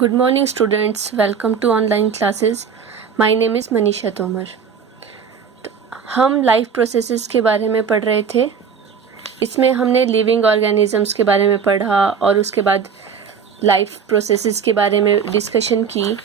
Good morning students, welcome to online classes. My name is Manisha Tomar. हम life processes के बारे में पढ़ रहे थे. इसमें हमने लिविंग ऑर्गेनिजम्स के बारे में पढ़ा और उसके बाद लाइफ प्रोसेसेस के बारे में डिस्कशन की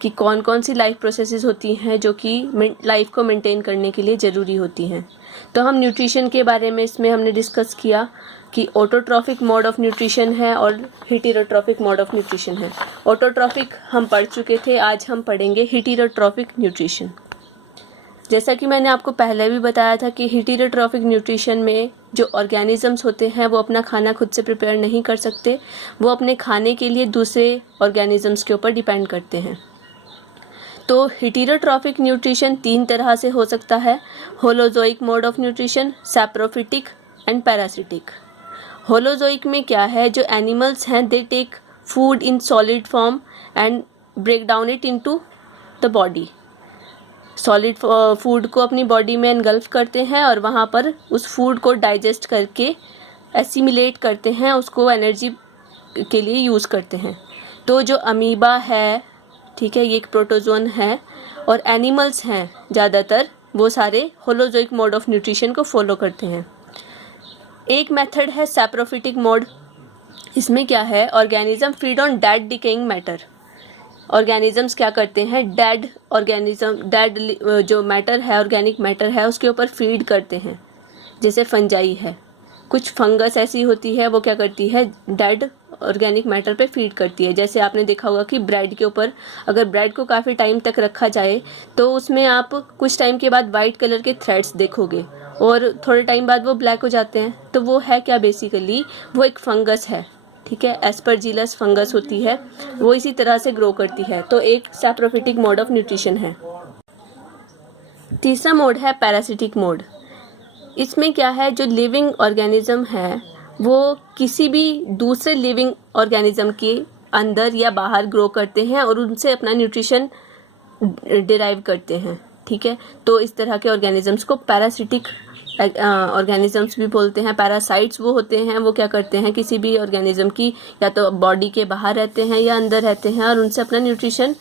कि कौन कौन सी लाइफ प्रोसेसेस होती हैं जो कि लाइफ को मेंटेन करने के लिए ज़रूरी होती हैं. तो हम न्यूट्रिशन के बारे में इसमें हमने डिस्कस किया कि ऑटोट्रॉफिक मोड ऑफ न्यूट्रिशन है और हेटेरोट्रॉफिक मोड ऑफ न्यूट्रिशन है. ऑटोट्रॉफिक हम पढ़ चुके थे, आज हम पढ़ेंगे हेटेरोट्रॉफिक न्यूट्रिशन. जैसा कि मैंने आपको पहले भी बताया था कि हेटेरोट्रॉफिक न्यूट्रिशन में जो ऑर्गेनिजम्स होते हैं वो अपना खाना खुद से प्रिपेयर नहीं कर सकते, वो अपने खाने के लिए दूसरे ऑर्गेनिजम्स के ऊपर डिपेंड करते हैं. तो हेटेरोट्रॉफिक न्यूट्रिशन तीन तरह से हो सकता है: holozoic mode of nutrition, saprophytic and parasitic. Holozoic में क्या है, जो एनिमल्स हैं they take food in solid form and break down it into the body. Solid food को अपनी बॉडी में एनगल्फ करते हैं और वहाँ पर उस फूड को डाइजेस्ट करके एसिमिलेट करते हैं, उसको एनर्जी के लिए यूज़ करते हैं. तो जो अमीबा है, ठीक है, ये एक प्रोटोजोन है, और एनिमल्स हैं ज़्यादातर, वो सारे होलोजोइक मोड ऑफ न्यूट्रिशन को फॉलो करते हैं. एक मेथड है सैप्रोफिटिक मोड. इसमें क्या है, organism feed on dead decaying matter. Organisms क्या करते हैं, डेड जो मैटर है, ऑर्गेनिक मैटर है, उसके ऊपर फीड करते हैं. जैसे फंजाई है, कुछ फंगस ऐसी होती है वो क्या करती है, डेड ऑर्गेनिक मैटर पे फीड करती है. जैसे आपने देखा होगा कि ब्रेड के ऊपर अगर ब्रेड को काफ़ी टाइम तक रखा जाए तो उसमें आप कुछ टाइम के बाद वाइट कलर के थ्रेड्स देखोगे और थोड़े टाइम बाद वो ब्लैक हो जाते हैं. तो वो है क्या, बेसिकली वो एक फंगस है, ठीक है, एस्परजिलस फंगस होती है, वो इसी तरह से ग्रो करती है. तो एक सैप्रोफिटिक मोड ऑफ न्यूट्रिशन है. तीसरा मोड है पैरासिटिक मोड. इसमें क्या है, जो लिविंग ऑर्गेनिज्म है वो किसी भी दूसरे लिविंग ऑर्गेनिज्म के अंदर या बाहर ग्रो करते हैं और उनसे अपना न्यूट्रिशन डिराइव करते हैं, ठीक है. तो इस तरह के ऑर्गेनिजम्स को पैरासिटिक ऑर्गेनिजम्स भी बोलते हैं. पैरासाइट्स वो होते हैं, वो क्या करते हैं, किसी भी ऑर्गेनिज्म की या तो बॉडी के बाहर रहते हैं या अंदर रहते हैं और उनसे अपना न्यूट्रिशन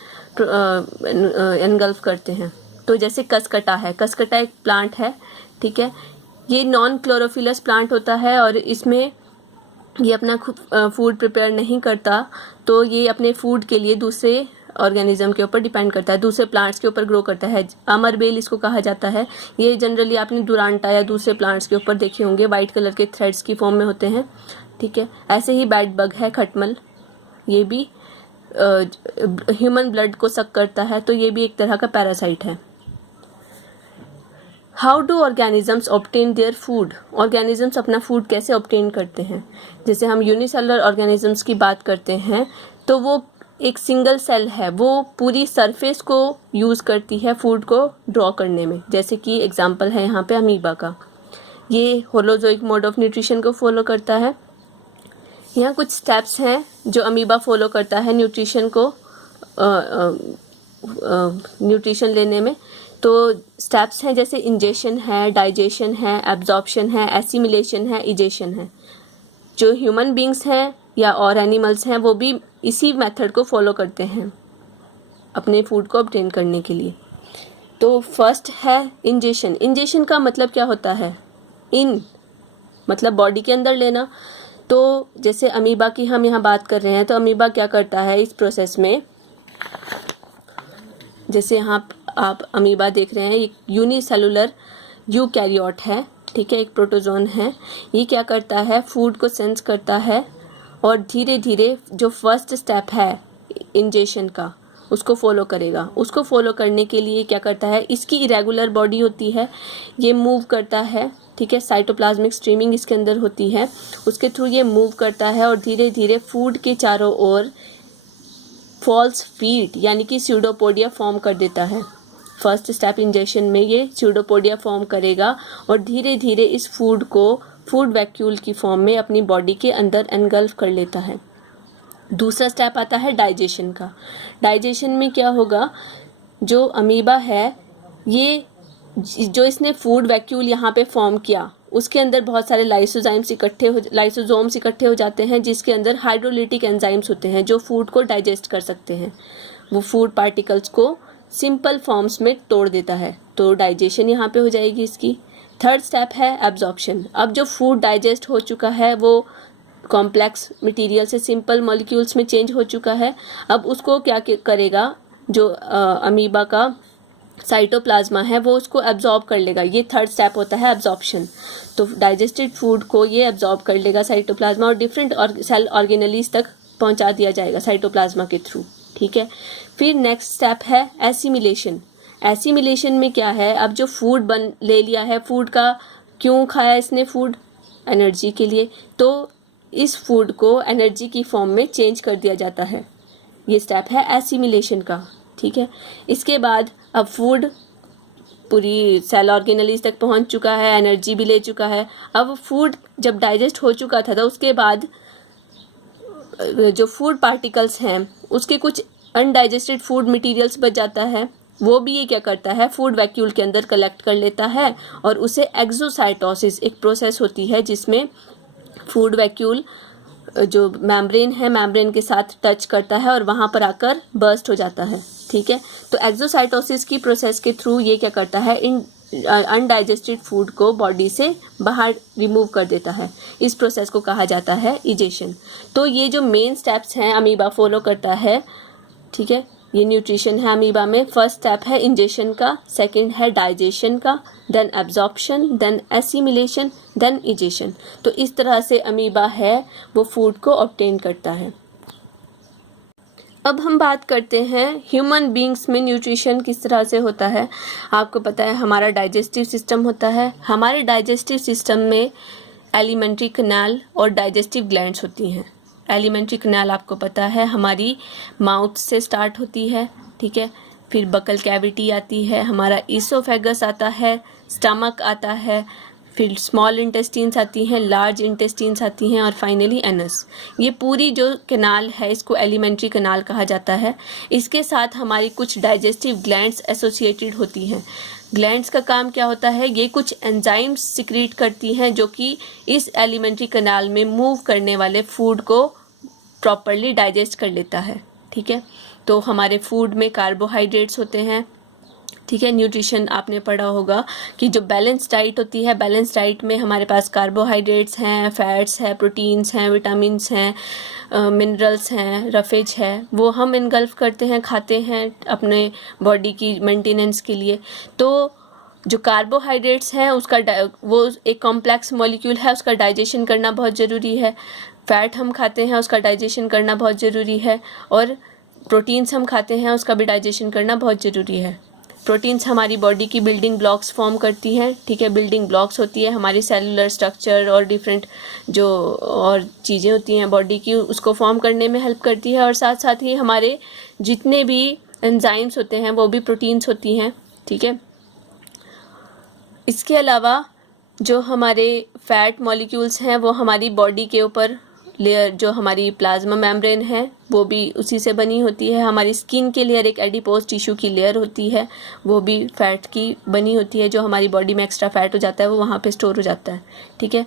एनगल्फ करते हैं. तो जैसे कसकटा है, कसकटा एक प्लांट है, ठीक है, ये नॉन क्लोरोफिलस प्लांट होता है और इसमें ये अपना फूड प्रिपेयर नहीं करता, तो ये अपने फूड के लिए दूसरे ऑर्गेनिज्म के ऊपर डिपेंड करता है, दूसरे प्लांट्स के ऊपर ग्रो करता है. अमरबेल इसको कहा जाता है. ये जनरली आपने डुरांटा या दूसरे प्लांट्स के ऊपर देखे होंगे, वाइट कलर के थ्रेड्स की फॉर्म में होते हैं, ठीक है. ऐसे ही बैड बग है खटमल, ये भी ह्यूमन ब्लड को सक करता है, तो ये भी एक तरह का पैरासाइट है. How do organisms obtain their food. Organisms अपना फूड कैसे ऑब्टेन करते हैं. जैसे हम यूनिसेलुलर ऑर्गेनिजम्स की बात करते हैं तो वो एक सिंगल सेल है, वो पूरी सरफेस को यूज़ करती है फूड को ड्रॉ करने में. जैसे कि एग्जांपल है यहाँ पे अमीबा का, ये होलोजोइक मोड ऑफ न्यूट्रिशन को फॉलो करता है. यहाँ कुछ स्टेप्स हैं जो अमीबा फॉलो करता है न्यूट्रिशन को न्यूट्रिशन लेने में. तो स्टेप्स हैं जैसे इंजेशन है, डाइजेशन है, एब्जॉर्प्शन है, एसिमिलेशन है, इजेशन है. जो ह्यूमन बींग्स हैं या और एनिमल्स हैं वो भी इसी मेथड को फॉलो करते हैं अपने फूड को ऑब्टेन करने के लिए. तो फर्स्ट है इंजेशन. इंजेशन का मतलब क्या होता है, इन मतलब बॉडी के अंदर लेना. तो जैसे अमीबा की हम यहाँ बात कर रहे हैं, तो अमीबा क्या करता है इस प्रोसेस में, जैसे यहाँ आप अमीबा देख रहे हैं, एक यूनिसेलुलर यूकैरियोट है, ठीक है, एक प्रोटोजोन है. ये क्या करता है, फूड को सेंस करता है और धीरे धीरे जो फर्स्ट स्टेप है इंजेशन का उसको फॉलो करेगा. उसको फॉलो करने के लिए क्या करता है, इसकी इरेगुलर बॉडी होती है, ये मूव करता है, ठीक है, साइटोप्लाज्मिक स्ट्रीमिंग इसके अंदर होती है, उसके थ्रू ये मूव करता है और धीरे धीरे फूड के चारों ओर फॉल्स फीड यानी कि स्यूडोपोडिया फॉर्म कर देता है. फर्स्ट स्टेप इंजेशन में ये स्यूडोपोडिया फॉर्म करेगा और धीरे धीरे इस फूड को फूड वैक्यूल की फॉर्म में अपनी बॉडी के अंदर एनगल्फ कर लेता है. दूसरा स्टेप आता है डाइजेशन का. डाइजेशन में क्या होगा, जो अमीबा है ये जो इसने फूड वैक्यूल यहाँ पे फॉर्म किया उसके अंदर बहुत सारे लाइसोसोम्स इकट्ठे हो जाते हैं, जिसके अंदर हाइड्रोलिटिक एंजाइम्स होते हैं जो फूड को डाइजेस्ट कर सकते हैं। वो फूड पार्टिकल्स को सिंपल फॉर्म्स में तोड़ देता है, तो डाइजेशन यहाँ पे हो जाएगी इसकी। थर्ड स्टेप है एब्जॉर्प्शन। अब जो फूड डाइजेस्ट हो चुका है वो कॉम्प्लेक्स मटेरियल से सिंपल मॉलिक्यूल्स में चेंज हो चुका है। अब उसको क्या करेगा, जो अमीबा का साइटोप्लाज्मा है वो उसको एब्जॉर्ब कर लेगा। ये थर्ड स्टेप होता है एब्जॉर्प्शन। तो डाइजेस्टेड फूड को ये एब्जॉर्ब कर लेगा साइटोप्लाज्मा और डिफरेंट सेल ऑर्गेनेलीज तक पहुंचा दिया जाएगा साइटोप्लाज्मा के थ्रू। ठीक है। फिर नेक्स्ट स्टेप है एसिमिलेशन। एसिमिलेशन में क्या है, अब जो फूड ले लिया है, फूड का क्यों खाया इसने, फूड एनर्जी के लिए, तो इस फूड को एनर्जी की फॉर्म में चेंज कर दिया जाता है। ये स्टेप है एसिमिलेशन का। ठीक है। इसके बाद अब फूड पूरी सेल ऑर्गेनेलीज तक पहुंच चुका है, एनर्जी भी ले चुका है। अब फूड जब डाइजेस्ट हो चुका था तो उसके बाद जो फूड पार्टिकल्स हैं उसके कुछ अनडाइजेस्टेड फूड मटेरियल्स बच जाता है, वो भी ये क्या करता है, फूड वैक्यूल के अंदर कलेक्ट कर लेता है और उसे एक्सोसाइटोसिस, एक प्रोसेस होती है जिसमें फूड वैक्यूल जो मेम्ब्रेन है, मेम्ब्रेन के साथ टच करता है और वहाँ पर आकर बर्स्ट हो जाता है। ठीक है। तो एक्सोसाइटोसिस की प्रोसेस के थ्रू ये क्या करता है, इन अनडाइजेस्टेड फूड को बॉडी से बाहर रिमूव कर देता है। इस प्रोसेस को कहा जाता है इजेशन। तो ये जो मेन स्टेप्स हैं अमीबा फॉलो करता है। ठीक है। ये न्यूट्रिशन है अमीबा में। फर्स्ट स्टेप है इंजेशन का, सेकंड है डाइजेशन का, then absorption, then assimilation, then egestion. तो इस तरह से अमीबा है वो फूड को ऑब्टेन करता है। अब हम बात करते हैं ह्यूमन बींग्स में न्यूट्रिशन किस तरह से होता है। आपको पता है हमारा डाइजेस्टिव सिस्टम होता है। हमारे डाइजेस्टिव सिस्टम में एलिमेंट्री कैनाल और डाइजेस्टिव ग्लैंड्स होती हैं। एलिमेंट्री कैनाल आपको पता है हमारी माउथ से स्टार्ट होती है। ठीक है। फिर बकल कैविटी आती है, हमारा ईसोफेगस आता है, स्टमक आता है, फिर स्मॉल इंटेस्टिन्स आती हैं, लार्ज इंटेस्टिन्स आती हैं और फाइनली एनस। ये पूरी जो कैनाल है इसको एलिमेंट्री कैनाल कहा जाता है। इसके साथ हमारी कुछ डाइजेस्टिव ग्लैंड्स एसोसिएटेड होती हैं। ग्लैंड्स का काम क्या होता है, ये कुछ एंजाइम्स सिक्रीट करती हैं जो कि इस एलिमेंट्री कैनाल में मूव करने वाले फूड को प्रॉपरली डाइजेस्ट कर लेता है। ठीक है। तो हमारे फूड में कार्बोहाइड्रेट्स होते हैं। ठीक है। न्यूट्रिशन आपने पढ़ा होगा कि जो बैलेंस डाइट होती है, बैलेंस डाइट में हमारे पास कार्बोहाइड्रेट्स हैं, फैट्स हैं, प्रोटीन्स हैं, विटामिन्स हैं, मिनरल्स हैं, रफेज है, वो हम इनगल्फ करते हैं, खाते हैं अपने बॉडी की मेंटेनेंस के लिए। तो जो कार्बोहाइड्रेट्स हैं उसका वो एक कॉम्प्लेक्स मॉलिक्यूल है, उसका डाइजेशन करना बहुत ज़रूरी है। फैट हम खाते हैं उसका डाइजेशन करना बहुत ज़रूरी है और प्रोटीन्स हम खाते हैं उसका भी डाइजेशन करना बहुत ज़रूरी है। प्रोटीन्स हमारी बॉडी की बिल्डिंग ब्लॉक्स फॉर्म करती हैं। ठीक है। बिल्डिंग ब्लॉक्स होती है हमारी सेलुलर स्ट्रक्चर और डिफरेंट जो और चीज़ें होती हैं बॉडी की, उसको फॉर्म करने में हेल्प करती है और साथ साथ ही हमारे जितने भी एंजाइम्स होते हैं वो भी प्रोटीन्स होती हैं। ठीक है। इसके अलावा जो हमारे फैट मॉलिक्यूल्स हैं वो हमारी बॉडी के ऊपर लेयर, जो हमारी प्लाज्मा मेम्ब्रेन है वो भी उसी से बनी होती है। हमारी स्किन के लेयर एक एडिपोज टिश्यू की लेयर होती है, वो भी फैट की बनी होती है। जो हमारी बॉडी में एक्स्ट्रा फैट हो जाता है वो वहाँ पे स्टोर हो जाता है। ठीक है।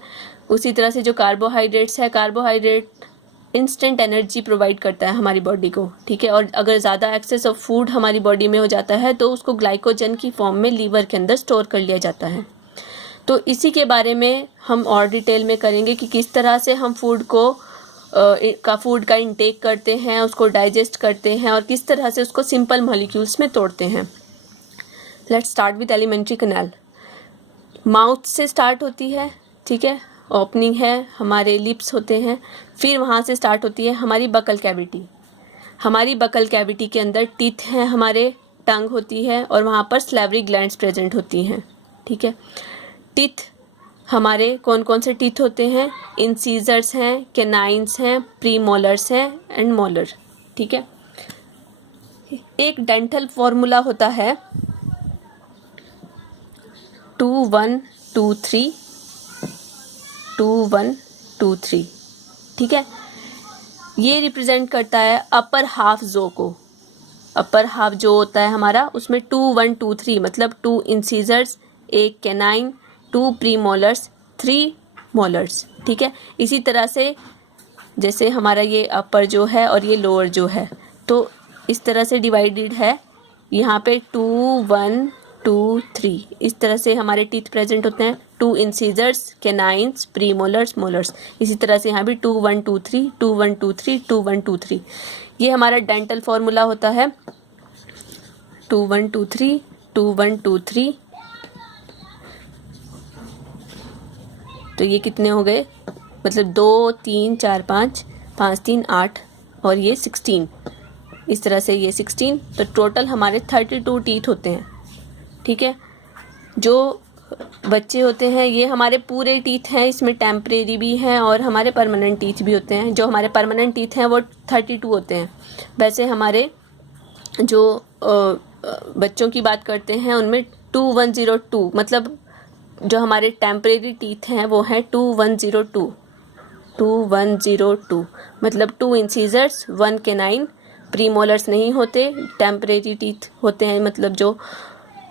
उसी तरह से जो कार्बोहाइड्रेट्स है, कार्बोहाइड्रेट इंस्टेंट एनर्जी प्रोवाइड करता है हमारी बॉडी को। ठीक है। और अगर ज़्यादा एक्सेस ऑफ फूड हमारी बॉडी में हो जाता है तो उसको ग्लाइकोजन की फॉर्म में लीवर के अंदर स्टोर कर लिया जाता है। तो इसी के बारे में हम और डिटेल में करेंगे कि किस तरह से हम फूड का इंटेक करते हैं, उसको डाइजेस्ट करते हैं और किस तरह से उसको सिंपल मॉलिक्यूल्स में तोड़ते हैं। Let's start with alimentary canal. Mouth से स्टार्ट होती है। ठीक है। ओपनिंग है, हमारे लिप्स होते हैं, फिर वहाँ से स्टार्ट होती है हमारी बकल कैविटी। हमारी बकल कैविटी के अंदर टीथ हैं, हमारे टंग होती है और वहाँ पर सलेवरी ग्लैंड्स प्रेजेंट होती हैं। ठीक है। टीथ हमारे कौन कौन से टीथ होते हैं, इंसीजर्स हैं, कैनाइन्स हैं, प्रीमोलर्स हैं एंड मोलर। ठीक है। एक डेंटल फॉर्मूला होता है 2 1 2 3 2 1 2 3। ठीक है। ये रिप्रेजेंट करता है अपर हाफ जो को। अपर हाफ जो होता है हमारा उसमें 2 1 2 3 मतलब 2 इंसीजर्स, एक कैनाइन, 2 प्रीमोलर्स 3 मोलर्स, ठीक है। इसी तरह से जैसे हमारा ये अपर जो है और ये लोअर जो है, तो इस तरह से डिवाइडेड है। यहाँ पे 2 1 2 3 इस तरह से हमारे टीथ प्रेजेंट होते हैं। 2 इंसीजर्स, कैनाइन्स, प्रीमोलर्स, मोलर्स। इसी तरह से यहाँ भी 2 1 2 3 2 1 2 3 2 1 2 3। ये हमारा डेंटल फॉर्मूला होता है 2 1 2 3 2 1 2 3। तो ये कितने हो गए, मतलब 2 3 4 5 5 3 8 और ये 16, इस तरह से ये 16। तो टोटल हमारे 32 टीथ होते हैं, ठीक है। जो बच्चे होते हैं ये हमारे पूरे टीथ हैं, इसमें टेम्परेरी भी हैं और हमारे परमानेंट टीथ भी होते हैं। जो हमारे परमानेंट टीथ हैं वो 32 होते हैं। वैसे हमारे जो बच्चों की बात करते हैं उनमें 2102, मतलब जो हमारे टेम्परेरी टीथ हैं वो हैं 2102 2102, मतलब 2 इंसीजर्स 1 कैनाइन, प्रीमोलर्स नहीं होते, टेम्परेरी टीथ होते हैं मतलब जो,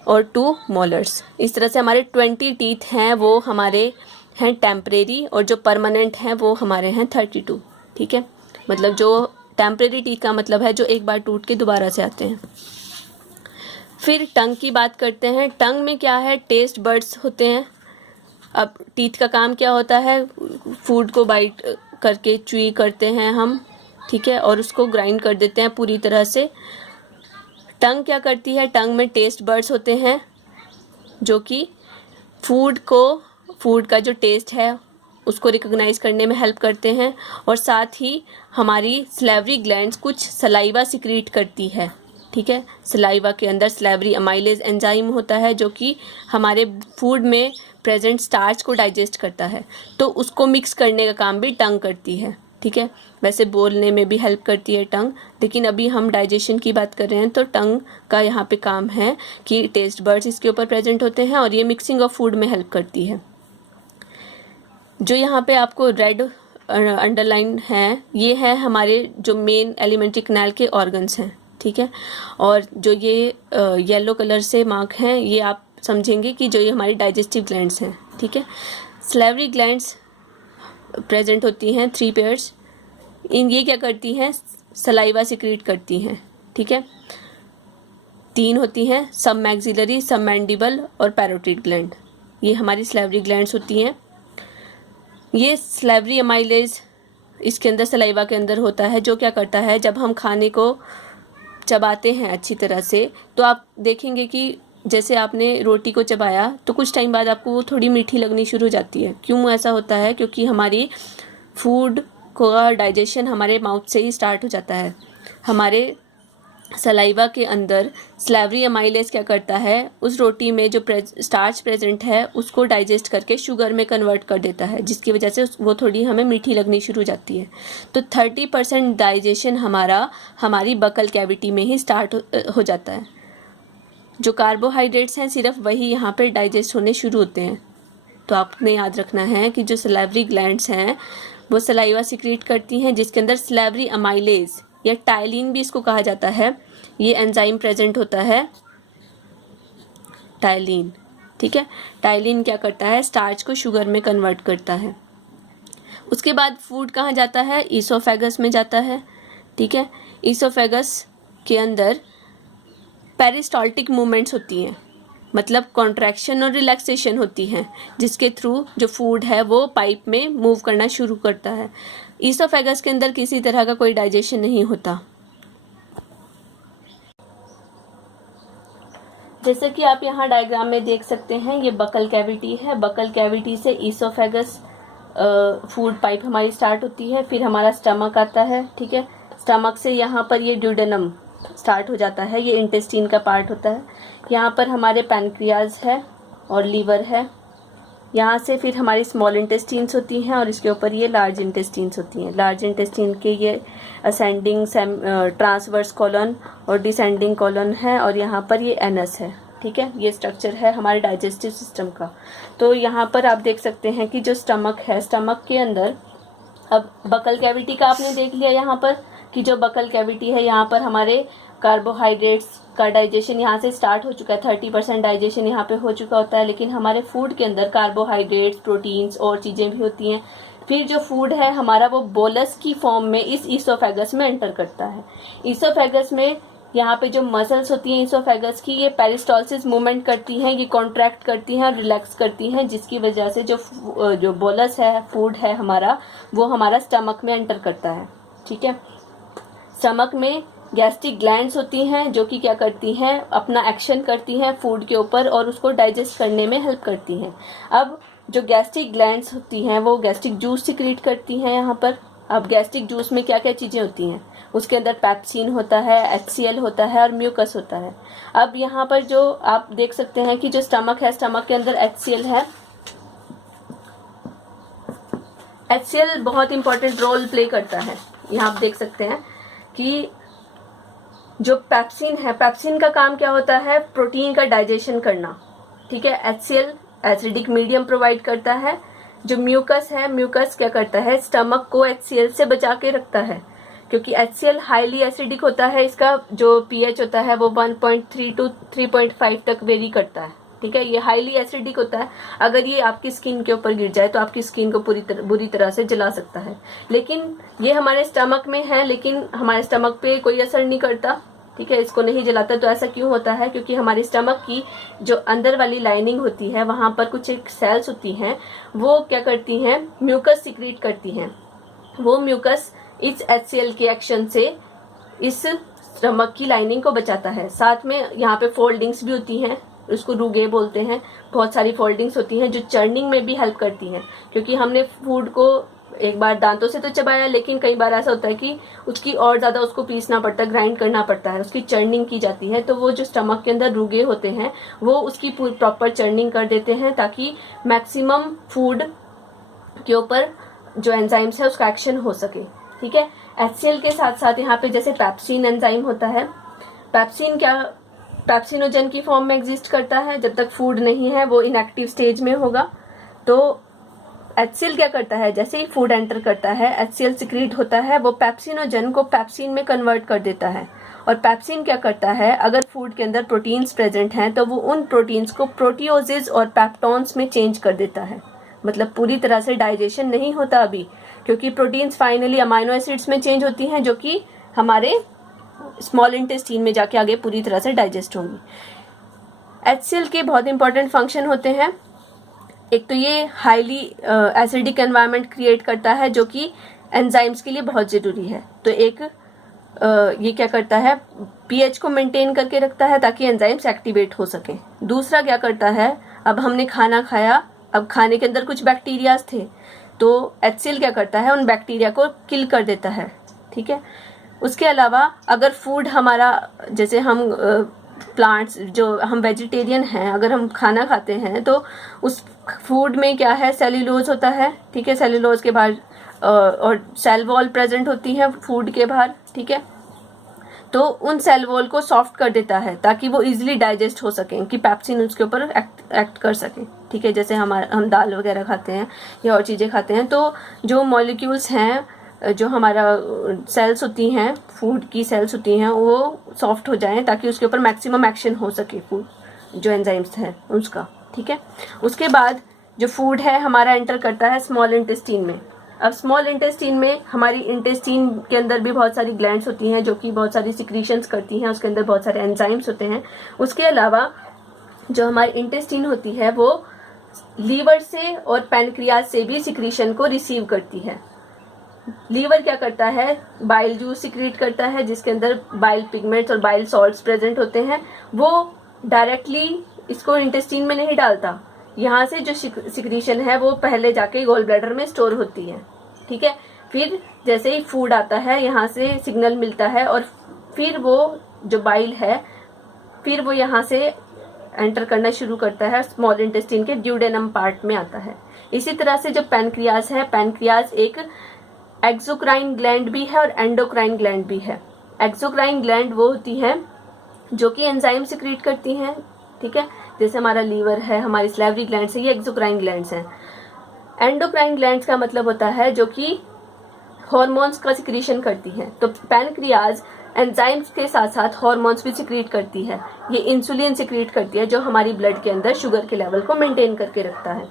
और 2 मोलर्स। इस तरह से हमारे 20 टीथ हैं वो हमारे हैं टेम्परेरी, और जो परमानेंट हैं वो हमारे हैं 32, ठीक है। मतलब जो टेम्परेरी टीथ का मतलब है जो एक बार टूट के दोबारा से आते हैं। फिर टंग की बात करते हैं। टंग में क्या है, टेस्ट बर्ड्स होते हैं। अब टीथ का काम क्या होता है, फूड को बाइट करके च्यूई करते हैं हम, ठीक है, और उसको ग्राइंड कर देते हैं पूरी तरह से। टंग क्या करती है, टंग में टेस्ट बर्ड्स होते हैं जो कि फूड का जो टेस्ट है उसको रिकॉग्नाइज करने में हेल्प करते हैं, और साथ ही हमारी सलेवरी ग्लैंड्स कुछ सलाइवा सिक्रीट करती है, ठीक है। सलाइवा के अंदर सलेवरी अमाइलेज एंजाइम होता है जो कि हमारे फूड में प्रेजेंट स्टार्च को डाइजेस्ट करता है, तो उसको मिक्स करने का काम भी टंग करती है, ठीक है। वैसे बोलने में भी हेल्प करती है टंग, लेकिन अभी हम डाइजेशन की बात कर रहे हैं, तो टंग का यहाँ पे काम है कि टेस्ट बर्ड्स इसके ऊपर प्रेजेंट होते हैं और ये मिक्सिंग ऑफ फूड में हेल्प करती है। जो यहाँ पे आपको रेड अंडरलाइन है, ये है हमारे जो मेन एलिमेंट्री कैनाल के ऑर्गन्स हैं, ठीक है। और जो ये येलो कलर से मार्क हैं, ये आप समझेंगे कि जो ये हमारी डाइजेस्टिव ग्लैंड्स हैं, ठीक है। सलेवरी ग्लैंड्स प्रेजेंट होती हैं 3 पेयर्स। ये क्या करती हैं, सलाइवा सिक्रीट करती हैं, ठीक है। 3 होती हैं, सब मैक्सिलरी, सब मैंडिबल और पैरोटिड ग्लैंड। ये हमारी सलेवरी ग्लैंड्स होती हैं। ये सलेवरी अमाइलेज इसके अंदर सलाइवा के अंदर होता है, जो क्या करता है, जब हम खाने को चबाते हैं अच्छी तरह से, तो आप देखेंगे कि जैसे आपने रोटी को चबाया तो कुछ टाइम बाद आपको वो थोड़ी मीठी लगनी शुरू हो जाती है। क्यों ऐसा होता है, क्योंकि हमारी फूड का डाइजेशन हमारे माउथ से ही स्टार्ट हो जाता है। हमारे सलाइवा के अंदर सलेवरी अमाइलेज क्या करता है, उस रोटी में जो स्टार्च प्रेजेंट है उसको डाइजेस्ट करके शुगर में कन्वर्ट कर देता है, जिसकी वजह से वो थोड़ी हमें मीठी लगनी शुरू हो जाती है। तो 30% डाइजेशन हमारी बकल कैविटी में ही स्टार्ट हो जाता है। जो कार्बोहाइड्रेट्स हैं सिर्फ वही यहाँ पर डाइजेस्ट होने शुरू होते हैं। तो आपने याद रखना है कि जो सलेवरी ग्लैंड्स हैं वो सलाइवा सिक्रीट करती हैं, जिसके अंदर सलेवरी अमाइलेज या टाइलिन भी इसको कहा जाता है, ये एंजाइम प्रेजेंट होता है, टाइलिन, ठीक है। टाइलिन क्या करता है, स्टार्च को शुगर में कन्वर्ट करता है। उसके बाद फूड कहाँ जाता है, ईसोफेगस में जाता है, ठीक है। ईसोफेगस के अंदर पेरिस्टाल्टिक मूवमेंट्स होती हैं, मतलब कॉन्ट्रैक्शन और रिलैक्सेशन होती हैं, जिसके थ्रू जो फूड है वो पाइप में मूव करना शुरू करता है। ईसोफेगस के अंदर किसी तरह का कोई डाइजेशन नहीं होता। जैसे कि आप यहाँ डायग्राम में देख सकते हैं, ये बकल कैविटी है। बकल कैविटी से ईसोफेगस फूड पाइप हमारी स्टार्ट होती है, फिर हमारा स्टमक आता है, ठीक है। स्टमक से यहाँ पर ये ड्यूडेनम स्टार्ट हो जाता है, ये इंटेस्टीन का पार्ट होता है। यहाँ पर हमारे पैनक्रियाज है और लीवर है। यहाँ से फिर हमारी स्मॉल इंटेस्टीन्स होती हैं और इसके ऊपर ये लार्ज इंटेस्टीन्स होती हैं। लार्ज इंटेस्टीन के ये असेंडिंग ट्रांसवर्स कॉलन और डिसेंडिंग कॉलन है, और यहाँ पर ये एनस है, ठीक है। ये स्ट्रक्चर है हमारे डाइजेस्टिव सिस्टम का। तो यहाँ पर आप देख सकते हैं कि जो स्टमक है, स्टमक के अंदर अब बकल कैविटी का आपने देख लिया यहाँ पर कि जो बकल कैविटी है यहाँ पर हमारे कार्बोहाइड्रेट्स का डाइजेशन यहाँ से स्टार्ट हो चुका है, 30% डाइजेशन यहाँ पे हो चुका होता है। लेकिन हमारे फूड के अंदर कार्बोहाइड्रेट्स, प्रोटीन्स और चीज़ें भी होती हैं। फिर जो फूड है हमारा वो बोलस की फॉर्म में इस ईसोफेगस में एंटर करता है। ईसोफेगस में यहाँ पे जो मसल्स होती हैं ईसोफेगस की, ये पेरिस्टॉल्सिस मूवमेंट करती हैं, ये कॉन्ट्रैक्ट करती हैं और रिलैक्स करती हैं, जिसकी वजह से जो बोलस है, फूड है हमारा, वो हमारा स्टमक में एंटर करता है। ठीक है, स्टमक में गैस्ट्रिक ग्लैंड्स होती हैं जो कि क्या करती हैं, अपना एक्शन करती हैं फूड के ऊपर और उसको डाइजेस्ट करने में हेल्प करती हैं। अब जो गैस्ट्रिक ग्लैंड्स होती हैं वो गैस्ट्रिक जूस सिक्रीट करती हैं यहाँ पर। अब गैस्ट्रिक जूस में क्या क्या चीज़ें होती हैं, उसके अंदर पेप्सिन होता है, HCl होता है और म्यूकस होता है। अब यहाँ पर जो आप देख सकते हैं कि जो स्टमक है, स्टमक के अंदर HCl है। HCl बहुत इंपॉर्टेंट रोल प्ले करता है। यहाँ आप देख सकते हैं कि जो पेप्सिन है, पेप्सिन का काम क्या होता है, प्रोटीन का डाइजेशन करना। ठीक है, HCl एसिडिक मीडियम प्रोवाइड करता है। जो म्यूकस है, म्यूकस क्या करता है, स्टमक को HCl से बचा के रखता है, क्योंकि HCl हाईली एसिडिक होता है। इसका जो pH होता है वो 1.3 to 3.5 तक वेरी करता है। ठीक है, ये हाईली एसिडिक होता है। अगर ये आपकी स्किन के ऊपर गिर जाए तो आपकी स्किन को बुरी तरह से जला सकता है। लेकिन ये हमारे स्टमक में है, लेकिन हमारे स्टमक पे कोई असर नहीं करता। ठीक है, इसको नहीं जलाता। तो ऐसा क्यों होता है, क्योंकि हमारे स्टमक की जो अंदर वाली लाइनिंग होती है वहां पर कुछ एक सेल्स होती हैं, वो क्या करती हैं, म्यूकस सिक्रीट करती हैं। वो म्यूकस इस HCl के एक्शन से इस स्टमक की लाइनिंग को बचाता है। साथ में यहाँ पे फोल्डिंग्स भी होती हैं, उसको रूगे बोलते हैं। बहुत सारी फोल्डिंग्स होती हैं जो चर्निंग में भी हेल्प करती हैं, क्योंकि हमने फूड को एक बार दांतों से तो चबाया, लेकिन कई बार ऐसा होता है कि उसकी और ज्यादा उसको पीसना पड़ता है, ग्राइंड करना पड़ता है, उसकी चर्निंग की जाती है। तो वो जो स्टमक के अंदर रूगे होते हैं वो उसकी प्रॉपर चर्निंग कर देते हैं, ताकि मैक्सिमम फूड के ऊपर जो एंजाइम्स है उसका एक्शन हो सके। ठीक है, HCl के साथ साथ यहाँ पे जैसे पेप्सिन एंजाइम होता है। पेप्सिन क्या, पेप्सिनोजन की फॉर्म में एग्जिस्ट करता है। जब तक फूड नहीं है वो इनएक्टिव स्टेज में होगा। तो HCl क्या करता है, जैसे ही फूड एंटर करता है HCl सिक्रीट होता है, वो पेप्सिनोजन को पेप्सिन में कन्वर्ट कर देता है। और पेप्सिन क्या करता है, अगर फूड के अंदर प्रोटीन्स प्रेजेंट हैं तो वो उन प्रोटीन्स को प्रोटियोजेज और पेप्टोन्स में चेंज कर देता है। मतलब पूरी तरह से डाइजेशन नहीं होता अभी, क्योंकि प्रोटीन्स फाइनली अमाइनो एसिड्स में चेंज होती हैं, जो कि हमारे स्मॉल इंटेस्टाइन में जाके आगे पूरी तरह से डाइजेस्ट होंगी। HCl के बहुत इंपॉर्टेंट फंक्शन होते हैं। एक तो ये हाईली एसिडिक एनवायरनमेंट क्रिएट करता है, जो कि एंजाइम्स के लिए बहुत जरूरी है। तो एक ये क्या करता है, pH को मेंटेन करके रखता है ताकि एंजाइम्स एक्टिवेट हो सके। दूसरा क्या करता है, अब हमने खाना खाया, अब खाने के अंदर कुछ बैक्टीरियाज थे, तो HCl क्या करता है, उन बैक्टीरिया को किल कर देता है। ठीक है, उसके अलावा अगर फूड हमारा, जैसे हम प्लांट्स, जो हम वेजिटेरियन हैं, अगर हम खाना खाते हैं तो उस फूड में क्या है, सेल्यूलोज होता है। ठीक है, सेल्यूलोज के बाहर और सेल वॉल प्रेजेंट होती है फूड के बाहर। ठीक है, तो उन सेल वॉल को सॉफ्ट कर देता है ताकि वो इजीली डाइजेस्ट हो सकें, कि पेप्सिन उसके ऊपर एक्ट कर सके। ठीक है, जैसे हम दाल वगैरह खाते हैं या और चीज़ें खाते हैं, तो जो मॉलिक्यूल्स हैं, जो हमारा सेल्स होती हैं, फूड की सेल्स होती हैं, वो सॉफ्ट हो जाएं ताकि उसके ऊपर मैक्सिमम एक्शन हो सके फूड जो एंजाइम्स है उसका। ठीक है, उसके बाद जो फूड है हमारा एंटर करता है स्मॉल इंटेस्टाइन में। अब स्मॉल इंटेस्टाइन में, हमारी इंटेस्टाइन के अंदर भी बहुत सारी ग्लैंड्स होती हैं जो कि बहुत सारी सिक्रीशंस करती हैं, उसके अंदर बहुत सारे एंजाइम्स होते हैं। उसके अलावा जो हमारी इंटेस्टाइन होती है वो लीवर से और पैनक्रियाज से भी सिक्रीशन को रिसीव करती है। लीवर क्या करता है, बाइल जूस सिक्रीट करता है, जिसके अंदर बाइल पिगमेंट्स और बाइल सॉल्ट्स प्रेजेंट होते हैं। वो डायरेक्टली इसको इंटेस्टाइन में नहीं डालता, यहाँ से जो सिक्रीशन है वो पहले जाके गॉल ब्लैडर में स्टोर होती है। ठीक है, फिर जैसे ही फूड आता है यहाँ से सिग्नल मिलता है और फिर वो जो बाइल है फिर वो यहाँ से एंटर करना शुरू करता है, स्मॉल इंटेस्टाइन के ड्यूडेनम पार्ट में आता है। इसी तरह से जो पैनक्रियाज है, पैनक्रियाज एक एक्सोक्राइन ग्लैंड भी है और एंडोक्राइन ग्लैंड भी है। एक्सोक्राइन ग्लैंड वो होती है जो कि एंजाइम सिक्रीट करती हैं। ठीक है, जैसे हमारा लीवर है, हमारी सलेवरी ग्लैंड्स है, ये एक्सोक्राइन ग्लैंड्स हैं। एंडोक्राइन ग्लैंड्स का मतलब होता है जो कि हॉर्मोन्स का सिक्रीशन करती है। तो पैनक्रियाज एंजाइम्स के साथ साथ हॉर्मोन्स भी सिक्रीट करती है। ये इंसुलिन सिक्रीट करती है जो हमारी ब्लड के अंदर शुगर के लेवल को मेंटेन करके रखता है।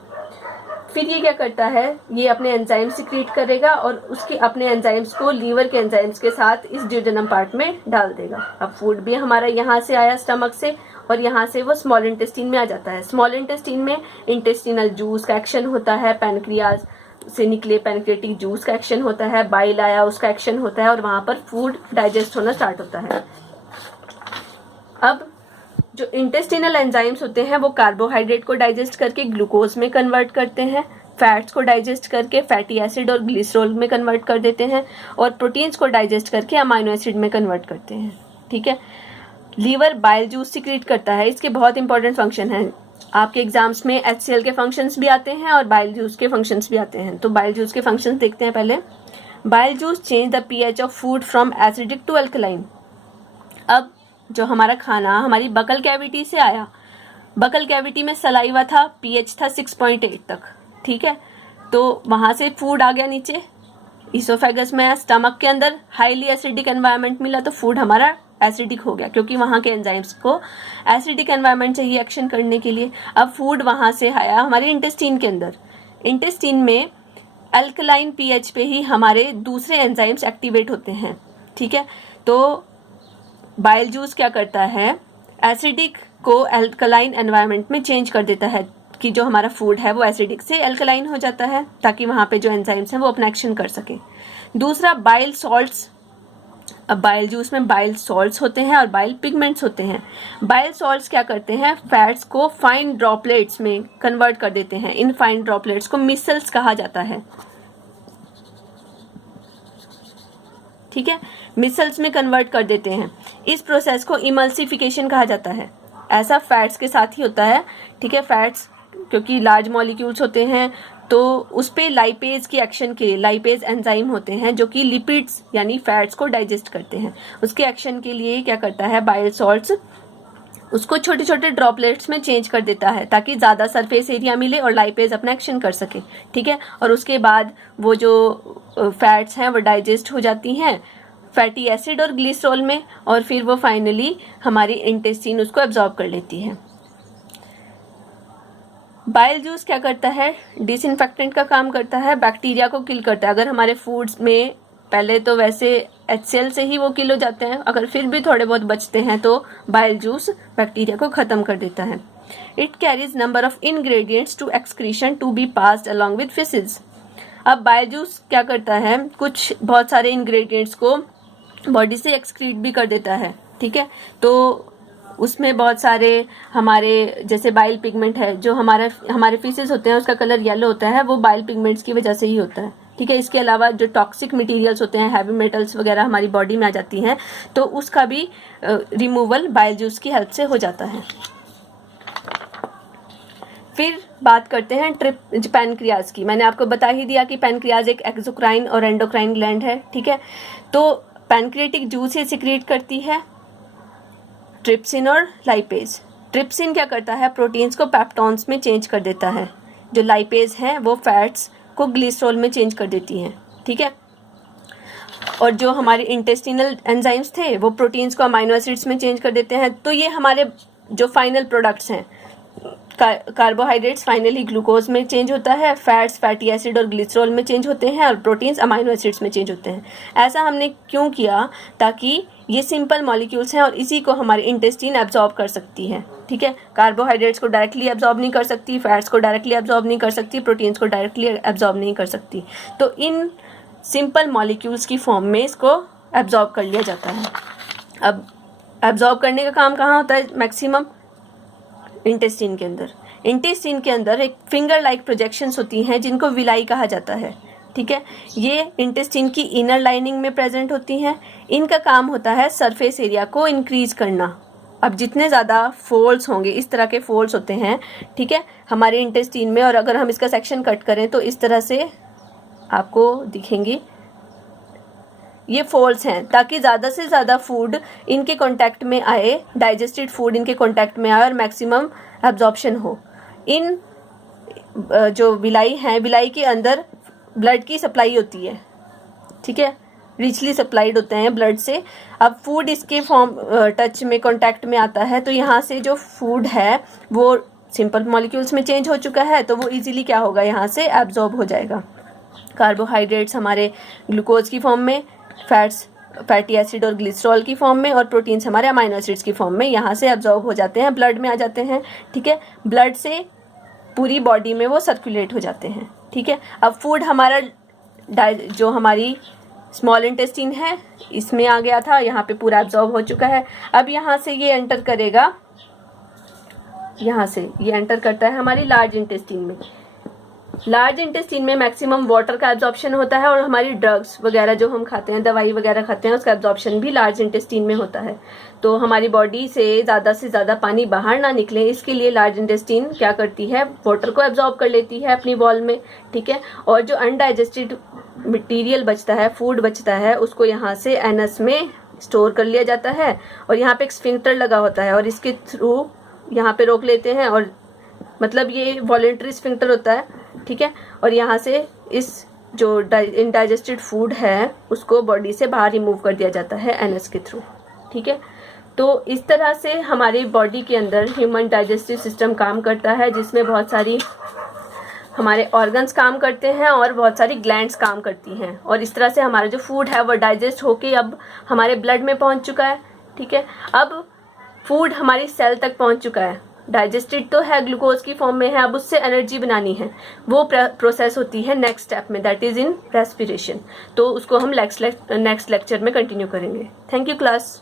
फिर ये क्या करता है, ये अपने एंजाइम सिक्रीट करेगा और उसके अपने एंजाइम्स को लीवर के एंजाइम्स के साथ इस ड्यूडेनम पार्ट में डाल देगा। अब फूड भी हमारा यहाँ से आया स्टमक से, और यहाँ से वो स्मॉल इंटेस्टीन में आ जाता है। स्मॉल इंटेस्टीन में इंटेस्टिनल जूस का एक्शन होता है, पैनक्रियाज से निकले पैनक्रियाटिक जूस का एक्शन होता है, बाइल आया उसका एक्शन होता है, और वहां पर फूड डाइजेस्ट होना स्टार्ट होता है। अब जो इंटेस्टिनल एंजाइम्स होते हैं वो कार्बोहाइड्रेट को डाइजेस्ट करके ग्लूकोज में कन्वर्ट करते हैं, फैट्स को डाइजेस्ट करके फैटी एसिड और ग्लिसरॉल में कन्वर्ट कर देते हैं, और प्रोटीन्स को डाइजेस्ट करके अमाइनो एसिड में कन्वर्ट करते हैं। ठीक है। लीवर बाइल जूस सिक्रीट करता है। इसके बहुत इंपॉर्टेंट फंक्शन हैं। आपके एग्जाम्स में HCl के फंक्शंस भी आते हैं और बाइल जूस के फंक्शंस भी आते हैं। तो बाइल जूस के फंक्शंस देखते हैं पहले। Bile juice change the pH of food from acidic to alkaline. अब जो हमारा खाना हमारी बकल कैविटी से आया, बकल कैविटी में सलाइवा था, pH था 6.8 तक। ठीक है। तो वहां से फूड आ गया नीचे, इसोफेगस में, स्टमक के अंदर हाईली एसिडिक एनवायरनमेंट मिला, तो फूड हमारा एसिडिक हो गया क्योंकि वहां के एंजाइम्स को एसिडिक एनवायरनमेंट चाहिए एक्शन करने के लिए। अब फूड वहां से आया हमारे इंटेस्टीन के अंदर। इंटेस्टीन में अल्कलाइन pH पे ही हमारे दूसरे एंजाइम्स एक्टिवेट होते हैं। ठीक है। तो बाइल जूस क्या करता है, एसिडिक को अल्कलाइन एनवायरनमेंट में चेंज कर देता है कि जो हमारा फूड है वो एसिडिक से अल्कलाइन हो जाता है, ताकि वहां पे जो एंजाइम्स हैं वो अपना एक्शन कर सके। दूसरा बाइल सॉल्ट्स। अब बाइल जूस में बाइल सॉल्ट्स होते हैं और बाइल पिगमेंट्स होते हैं। बाइल सॉल्ट्स क्या करते हैं, फैट्स को फाइन ड्रॉपलेट्स में कन्वर्ट कर देते हैं। इन फाइन ड्रॉपलेट्स को मिसल्स कहा जाता है। ठीक है, मिसल्स में कन्वर्ट कर देते हैं। इस प्रोसेस को इमल्सिफिकेशन कहा जाता है। ऐसा फैट्स के साथ ही होता है। ठीक है, फैट्स क्योंकि लार्ज मॉलिक्यूल्स होते हैं तो उस पे लाइपेज के एक्शन के लिए, लाइपेज एंजाइम होते हैं जो कि लिपिड्स यानी फैट्स को डाइजेस्ट करते हैं, उसके एक्शन के लिए क्या करता है बाइल सॉल्ट्स, उसको छोटे छोटे ड्रॉपलेट्स में चेंज कर देता है ताकि ज़्यादा सरफेस एरिया मिले और लाइपेज अपना एक्शन कर सके। ठीक है, और उसके बाद वो जो फैट्स हैं वो डाइजेस्ट हो जाती हैं फैटी एसिड और ग्लिसरॉल में, और फिर वो फाइनली हमारी इंटेस्टाइन उसको एब्जॉर्ब कर लेती है। बाइल जूस क्या करता है, डिसइंफेक्टेंट का काम करता है, बैक्टीरिया को किल करता है। अगर हमारे फूड्स में पहले तो वैसे HCl से ही वो किल हो जाते हैं, अगर फिर भी थोड़े बहुत बचते हैं तो बाइल जूस बैक्टीरिया को खत्म कर देता है। It carries number of ingredients to excretion to be passed along with faeces. अब बाइल जूस क्या करता है, कुछ बहुत सारे इंग्रेडिएंट्स को बॉडी से एक्सक्रीट भी कर देता है। ठीक है, तो उसमें बहुत सारे हमारे जैसे बाइल पिगमेंट है, जो हमारे फीसेस होते हैं उसका कलर येलो होता है, वो बाइल पिगमेंट्स की वजह से ही होता है। ठीक है, इसके अलावा जो टॉक्सिक मटेरियल्स होते हैं, हैवी मेटल्स वगैरह हमारी बॉडी में आ जाती हैं, तो उसका भी रिमूवल बाइल जूस की हेल्प से हो जाता है। फिर बात करते हैं पैनक्रियाज की। मैंने आपको बता ही दिया कि पैनक्रियाज एक एक्सोक्राइन और एंडोक्राइन ग्लैंड है। ठीक है, तो पैनक्रियाटिक जूस ये सिक्रीट करती है ट्रिप्सिन और लाइपेज। ट्रिप्सिन क्या करता है, प्रोटीन्स को पेप्टॉन्स में चेंज कर देता है। जो लाइपेज हैं वो फैट्स को ग्लिसरॉल में चेंज कर देती हैं। ठीक है, और जो हमारे इंटेस्टिनल एंजाइम्स थे वो प्रोटीन्स को अमाइनो एसिड्स में चेंज कर देते हैं। तो ये हमारे जो फाइनल प्रोडक्ट्स हैं, कार्बोहाइड्रेट्स फाइनली ग्लूकोज में चेंज होता है, फैट्स फैटी एसिड और ग्लिसरॉल में चेंज होते हैं, और प्रोटीन्स अमाइनो एसिड्स में चेंज होते हैं। ऐसा हमने क्यों किया, ताकि ये सिंपल मॉलिक्यूल्स हैं और इसी को हमारी इंटेस्टाइन एब्जॉर्ब कर सकती है। ठीक है, कार्बोहाइड्रेट्स को डायरेक्टली एब्जॉर्ब नहीं कर सकती, फैट्स को डायरेक्टली एब्जॉर्ब नहीं कर सकती, प्रोटीन्स को डायरेक्टली एब्जॉर्ब नहीं कर सकती। तो इन सिंपल मॉलिक्यूल्स की फॉर्म में इसको एब्जॉर्ब कर लिया जाता है। अब एब्जॉर्ब करने का काम कहाँ होता है मैक्सिमम, इंटेस्टाइन के अंदर। इंटेस्टाइन के अंदर एक फिंगर लाइक प्रोजेक्शंस होती हैं जिनको विलाई कहा जाता है। ठीक है, ये इंटेस्टाइन की इनर लाइनिंग में प्रेजेंट होती हैं। इनका काम होता है सरफेस एरिया को इंक्रीज करना। अब जितने ज़्यादा फोल्ड्स होंगे, इस तरह के फोल्ड्स होते हैं, ठीक है, हमारे इंटेस्टाइन में, और अगर हम इसका सेक्शन कट करें तो इस तरह से आपको दिखेंगे ये फोल्ड्स हैं, ताकि ज़्यादा से ज़्यादा फूड इनके कांटेक्ट में आए, डाइजेस्टेड फूड इनके कांटेक्ट में आए और मैक्सिमम एब्जॉर्प्शन हो। इन जो विलाई हैं, विलाई के अंदर ब्लड की सप्लाई होती है। ठीक है, रिचली सप्लाइड होते हैं ब्लड से। अब फूड इसके फॉर्म टच में कांटेक्ट में आता है, तो यहाँ से जो फूड है वो सिंपल मॉलिक्यूल्स में चेंज हो चुका है, तो वो इजीली क्या होगा, यहाँ से एब्जॉर्ब हो जाएगा। कार्बोहाइड्रेट्स हमारे ग्लूकोज की फॉर्म में, फैट्स फैटी एसिड और ग्लिसरॉल की फॉर्म में, और प्रोटीन्स हमारे अमाइनो एसिड्स की फॉर्म में यहाँ से एब्जॉर्ब हो जाते हैं, ब्लड में आ जाते हैं। ठीक है, ब्लड से पूरी बॉडी में वो सर्कुलेट हो जाते हैं। ठीक है, अब फूड हमारा जो हमारी स्मॉल इंटेस्टाइन है इसमें आ गया था, यहाँ पे पूरा एब्जॉर्ब हो चुका है। अब यहाँ से ये एंटर करेगा, यहाँ से ये एंटर करता है हमारी लार्ज इंटेस्टाइन में। लार्ज इंटेस्टाइन में मैक्सिमम वाटर का एब्जॉर्प्शन होता है, और हमारी ड्रग्स वगैरह जो हम खाते हैं, दवाई वगैरह खाते हैं, उसका एब्जॉर्प्शन भी लार्ज इंटेस्टाइन में होता है। तो हमारी बॉडी से ज़्यादा पानी बाहर ना निकले, इसके लिए लार्ज इंटेस्टाइन क्या करती है, वाटर को एब्जॉर्ब कर लेती है अपनी वॉल में। ठीक है, और जो अनडाइजेस्टेड मटीरियल बचता है, फूड बचता है, उसको यहाँ से एनस में स्टोर कर लिया जाता है, और यहाँ पे एक स्फिंक्टर लगा होता है, और इसके थ्रू यहाँ पे रोक लेते हैं, और मतलब ये वॉलेंट्री स्फिंक्टर होता है। ठीक है, और यहाँ से इस जो इनडाइजेस्टेड फूड है उसको बॉडी से बाहर रिमूव कर दिया जाता है एनस के थ्रू। ठीक है, तो इस तरह से हमारी बॉडी के अंदर ह्यूमन डाइजेस्टिव सिस्टम काम करता है, जिसमें बहुत सारी हमारे ऑर्गन्स काम करते हैं और बहुत सारी ग्लैंड्स काम करती हैं, और इस तरह से हमारा जो फूड है वो डाइजेस्ट होके अब हमारे ब्लड में पहुंच चुका है। ठीक है, अब फूड हमारी सेल तक पहुंच चुका है, डाइजेस्टेड तो है, ग्लूकोज की फॉर्म में है, अब उससे एनर्जी बनानी है, वो प्रोसेस होती है नेक्स्ट स्टेप में, दैट इज इन रेस्पिरेशन। तो उसको हम नेक्स्ट लेक्चर में कंटिन्यू करेंगे। Thank you class.